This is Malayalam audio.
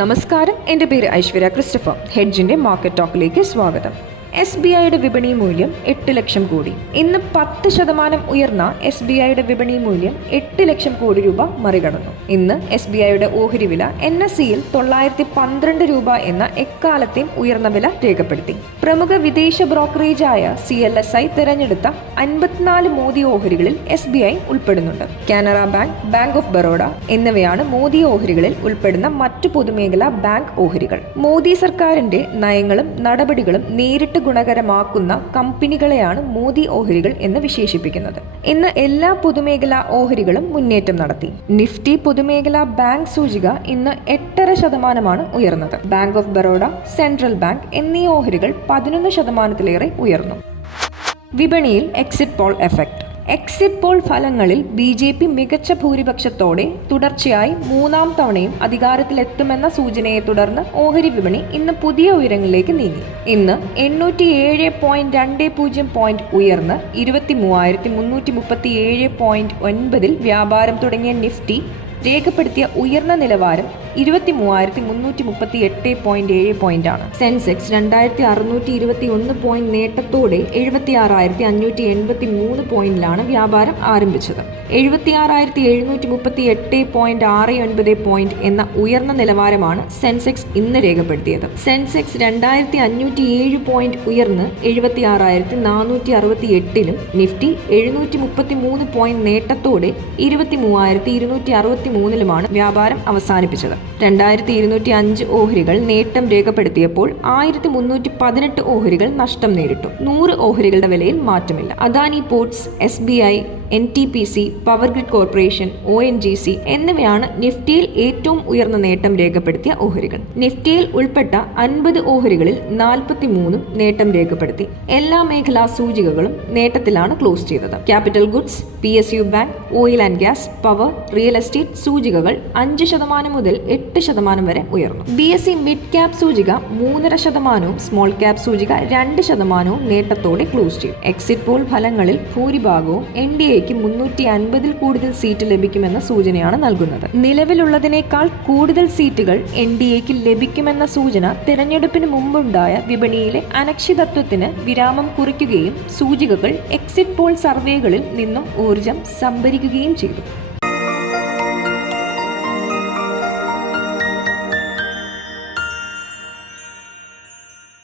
നമസ്കാരം. എന്റെ പേര് ഐശ്വര്യ ക്രിസ്റ്റഫർ. ഹെഡ്ജിന്റെ മാർക്കറ്റ് ടോക്കിലേക്ക് സ്വാഗതം. എസ് ബി ഐയുടെ വിപണി മൂല്യം എട്ട് ലക്ഷം കോടി. ഇന്ന് പത്ത് ശതമാനം ഉയർന്ന എസ് ബി ഐയുടെ വിപണി മൂല്യം എട്ട് ലക്ഷം കോടി രൂപ മറികടന്നു. ഇന്ന് എസ് ബി ഐയുടെ ഓഹരി വില എൻ എസ് സിയിൽ തൊള്ളായിരത്തി പന്ത്രണ്ട് രൂപ എന്ന എക്കാലത്തെയും ഉയർന്ന വില രേഖപ്പെടുത്തി. പ്രമുഖ വിദേശ ബ്രോക്കറേജായ സി എൽ എസ് ഐ തിരഞ്ഞെടുത്ത അൻപത്തിനാല് മോദി ഓഹരികളിൽ എസ് ബി ഐ ഉൾപ്പെടുന്നുണ്ട്. Canara bank bank of Baroda എന്നിവയാണ് മോദി ഓഹരികളിൽ ഉൾപ്പെടുന്ന മറ്റു പൊതുമേഖലാ ബാങ്ക് ഓഹരികൾ. മോദി സർക്കാരിന്റെ നയങ്ങളും നടപടികളും നേരിട്ട് ഗുണകരമാക്കുന്ന കമ്പനികളെയാണ് മോദി ഓഹരികൾ എന്ന് വിശേഷിപ്പിക്കുന്നത്. ഇന്ന് എല്ലാ പൊതുമേഖലാ ഓഹരികളും മുന്നേറ്റം നടത്തി. നിഫ്റ്റി പൊതുമേഖലാ ബാങ്ക് സൂചിക ഇന്ന് എട്ടര ശതമാനമാണ് ഉയർന്നത്. Bank of Baroda central bank എന്നീ ഓഹരികൾ പതിനൊന്ന് ശതമാനത്തിലേറെ ഉയർന്നു. വിപണിയിൽ exit poll effect exit poll ഫലങ്ങളിൽ ബി ജെ പി മികച്ച ഭൂരിപക്ഷത്തോടെ തുടർച്ചയായി മൂന്നാം തവണയും അധികാരത്തിലെത്തുമെന്ന സൂചനയെ തുടർന്ന് ഓഹരി വിപണി ഇന്ന് പുതിയ ഉയരങ്ങളിലേക്ക് നീങ്ങി. ഇന്ന് എണ്ണൂറ്റി ഏഴ് പോയിന്റ് രണ്ട് പൂജ്യം പോയിന്റ് ഉയർന്ന് ഇരുപത്തി മൂവായിരത്തി മുന്നൂറ്റി മുപ്പത്തി ഏഴ് പോയിന്റ് ഒൻപതിൽ വ്യാപാരം തുടങ്ങിയ നിഫ്റ്റി രേഖപ്പെടുത്തിയ ഉയർന്ന നിലവാരം ഇരുപത്തി മൂവായിരത്തി മുന്നൂറ്റി മുപ്പത്തി എട്ട് പോയിന്റ് ഏഴ് പോയിന്റ് ആണ്. സെൻസെക്സ് രണ്ടായിരത്തി അറുന്നൂറ്റി ഇരുപത്തി ഒന്ന് പോയിന്റ് നേട്ടത്തോടെ എഴുപത്തി ആറായിരത്തി അഞ്ഞൂറ്റി എൺപത്തി മൂന്ന് പോയിന്റിലാണ് വ്യാപാരം ആരംഭിച്ചത്. എഴുപത്തി ആറായിരത്തി എഴുന്നൂറ്റി മുപ്പത്തി എട്ട് പോയിന്റ് ആറ് ഒൻപത് പോയിന്റ് എന്ന ഉയർന്ന നിലവാരമാണ് സെൻസെക്സ് ഇന്ന് രേഖപ്പെടുത്തിയത്. സെൻസെക്സ് രണ്ടായിരത്തി അഞ്ഞൂറ്റി ഏഴ് പോയിന്റ് ഉയർന്ന് എഴുപത്തി ആറായിരത്തി നാനൂറ്റി അറുപത്തി എട്ടിലും നിഫ്റ്റി എഴുന്നൂറ്റി മുപ്പത്തി മൂന്ന് പോയിന്റ് നേട്ടത്തോടെ ഇരുപത്തി മൂവായിരത്തി ഇരുന്നൂറ്റി അറുപത്തി മൂന്നിലുമാണ് വ്യാപാരം അവസാനിപ്പിച്ചത്. രണ്ടായിരത്തി ഇരുന്നൂറ്റി അഞ്ച് ഓഹരികൾ നേട്ടം രേഖപ്പെടുത്തിയപ്പോൾ ആയിരത്തി മുന്നൂറ്റി പതിനെട്ട് ഓഹരികൾ നഷ്ടം നേരിട്ടു. നൂറ് ഓഹരികളുടെ വിലയിൽ മാറ്റമില്ല. Adani ports S B I N T P C power grid corporation O N G C എന്നിവയാണ് നിഫ്റ്റിയിൽ ഏറ്റവും ഉയർന്ന നേട്ടം രേഖപ്പെടുത്തിയ ഓഹരികൾ. നിഫ്റ്റിയിൽ ഉൾപ്പെട്ട അൻപത് ഓഹരികളിൽ നാൽപ്പത്തി മൂന്നും നേട്ടം രേഖപ്പെടുത്തി. എല്ലാ മേഖലാ സൂചികകളും നേട്ടത്തിലാണ് ക്ലോസ് ചെയ്തത്. Capital goods P S U bank oil and gas power real estate സൂചികകൾ അഞ്ച് ശതമാനം മുതൽ എട്ട് ശതമാനം വരെ ഉയർന്നു. B S E mid cap സൂചിക മൂന്നര ശതമാനവും സ്മോൾ ക്യാപ് സൂചിക രണ്ട് ശതമാനവും നേട്ടത്തോടെ ക്ലോസ് ചെയ്തു. എക്സിറ്റ് പോൾ ഫലങ്ങളിൽ ഭൂരിഭാഗവും എൻ ഡി എക്ക് മുന്നൂറ്റി അൻപതിൽ കൂടുതൽ സീറ്റ് ലഭിക്കുമെന്ന സൂചനയാണ് നൽകുന്നത്. നിലവിലുള്ളതിനേക്കാൾ കൂടുതൽ സീറ്റുകൾ എൻ ഡി എക്ക് ലഭിക്കുമെന്ന സൂചന തിരഞ്ഞെടുപ്പിന് മുമ്പുണ്ടായ വിപണിയിലെ അനക്ഷിതത്വത്തിന് വിരാമം കുറിക്കുകയും സൂചികകൾ എക്സിറ്റ് പോൾ സർവേകളിൽ നിന്നും ഊർജം സംഭരിക്കുകയും ചെയ്തു.